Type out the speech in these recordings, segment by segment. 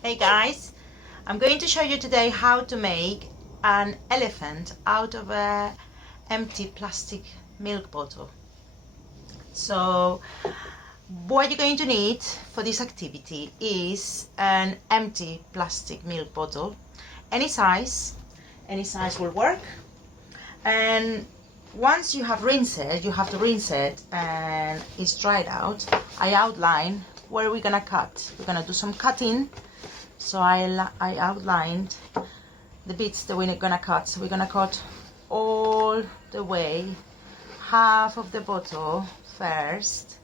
Hey guys, I'm going to show you today how to make an elephant out of a empty plastic milk bottle. So what you're going to need for this activity is an empty plastic milk bottle. Any size will work. And once you have rinsed it, you have to rinse it and it's dried out. I outline where we're gonna cut. We're gonna do some cutting. So I outlined the bits that we're gonna cut. So we're gonna cut all the way, half of the bottle first.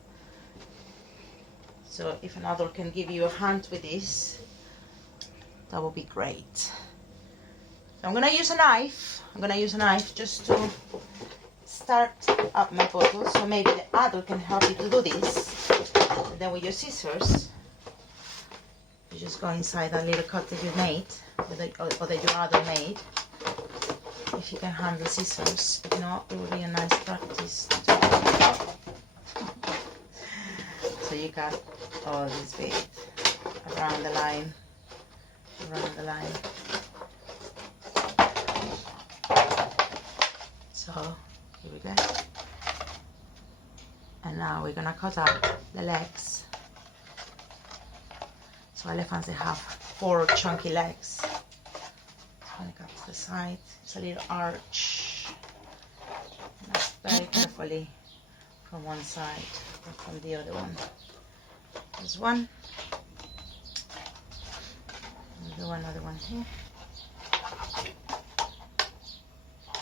So if an adult can give you a hand with this, that would be great. So I'm gonna use a knife. Just to start up my bottle. So maybe the adult can help you to do this. And then with your scissors, you just go inside that little cut that you made, or that your adult made. If you can handle scissors, if not, it will be a nice practice. So you cut all this bit around the line. So here we go. And now we're gonna cut out the legs. So elephants, they have 4 chunky legs. I'm gonna cut to the side. It's a little arch. And that's very carefully from one side and from the other one. There's one. And do another one here.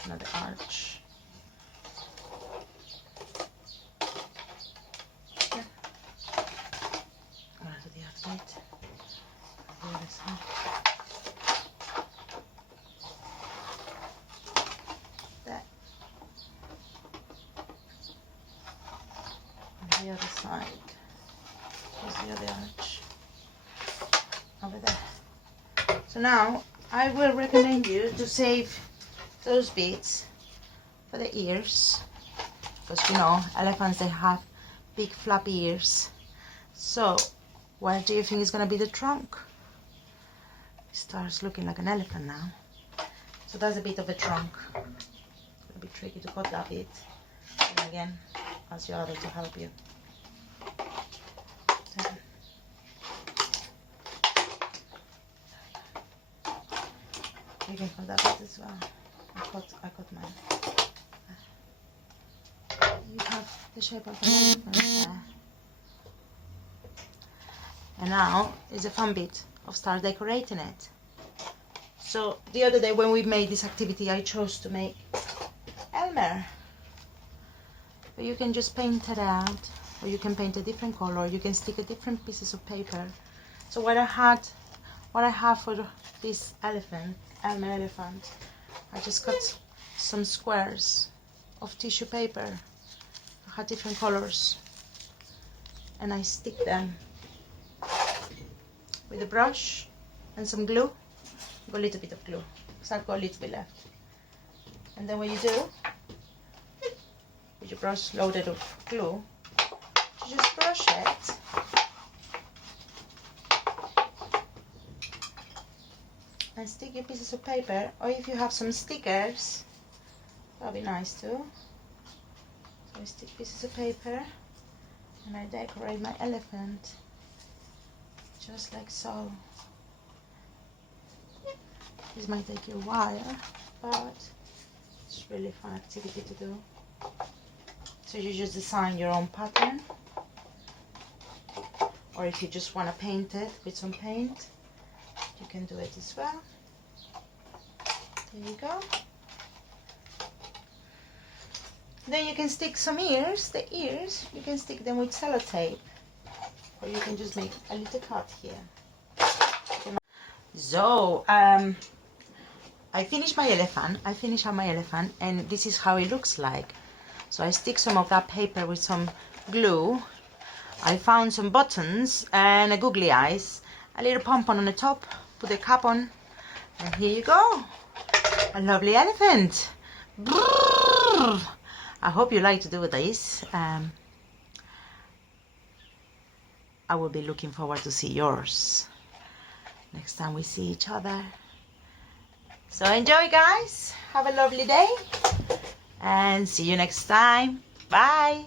Another arch. Yeah. I'm gonna do the other bit. The other side. That. And the other side. Here's the other arch. Over there. So now I will recommend you to save those bits for the ears, because you know elephants, they have big flappy ears. So where do you think is going to be the trunk? It starts looking like an elephant now. So that's a bit of a trunk. It's going to be tricky to cut that bit. And again, ask your other to help you. You can cut that bit as well. I cut mine. You have the shape of an elephant there. And now is a fun bit of start decorating it. So the other day when we made this activity, I chose to make Elmer. But you can just paint it out, or you can paint a different color. You can stick a different pieces of paper. So what I have for this elephant, Elmer elephant, I just cut some squares of tissue paper. I had different colors, and I stick them with a brush and some glue. Got a little bit of glue, because I've got a little bit left. And then what you do, with your brush loaded with glue, you just brush it. And stick your pieces of paper, or if you have some stickers, that'll be nice too. So I stick pieces of paper and I decorate my elephant just like so. This might take you a while, but it's really fun activity to do. So you just design your own pattern, or if you just want to paint it with some paint, you can do it as well. There you go. Then you can stick some ears. The ears, you can stick them with sellotape, or you can just make a little cut here. So I finished my elephant. And this is how it looks like. So I stick some of that paper with some glue. I found some buttons and a googly eyes, a little pom-pom on the top, put a cap on, and here you go, a lovely elephant. Brrr. I hope you like to do this. I will be looking forward to see yours. next time we see each other. So enjoy, guys. Have a lovely day and see you next time. Bye.